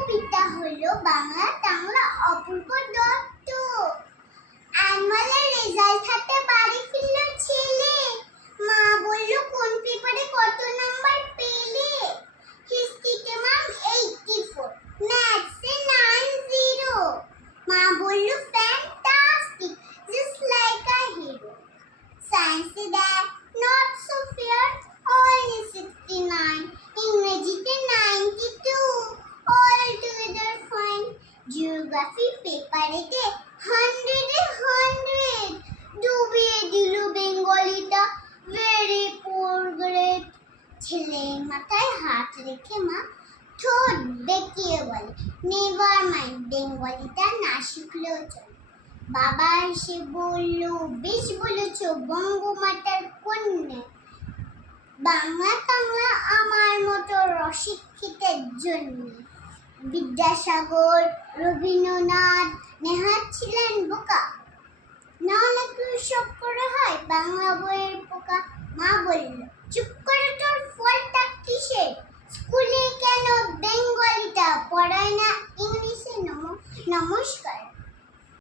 কবিতা হলো বাংলা টাংলা অপূর্ব দত্ত। অ্যানুয়ালের রেজাল্ট হাতে বাড়ি ফিরল ছেলে, মা বলল কোন পেপারে কত নাম্বার পেলে। হিস্ট্রিতে ম্যাম 84, ম্যাথসে 90। মা বলল ফ্যান্টাস্টিক, জাস্ট লাইক আ হিরো। সায়েন্সে দেখ নট সো ফেয়ার, only 69, ইংরেজিতে 92, all together fine। জিওগ্রাফি পেপারেতে 100 ডুবিয়ে দিল বেঙ্গলিটা, ভেরি পুয়ার গ্রেড। ছেলের মাথায় হাত রেখে মা ঠোঁট বেঁকিয়ে বলে, নেভার মাইন্ড, বেঙ্গলিটা না শিখলেও চলে। বাবা এসে বলল, বেশ বলেছ বঙ্গমাতার কন্যা। বাংলা টাংলা আমার মতো অশিক্ষিতের জন্য। বিদ্যাসাগর, রবীন্দ্রনাথ, নেহাত ছিলেন বোকা, না অনেক সব করে হয় বাংলা বইয়ের পোকা। মা বলল, চুপ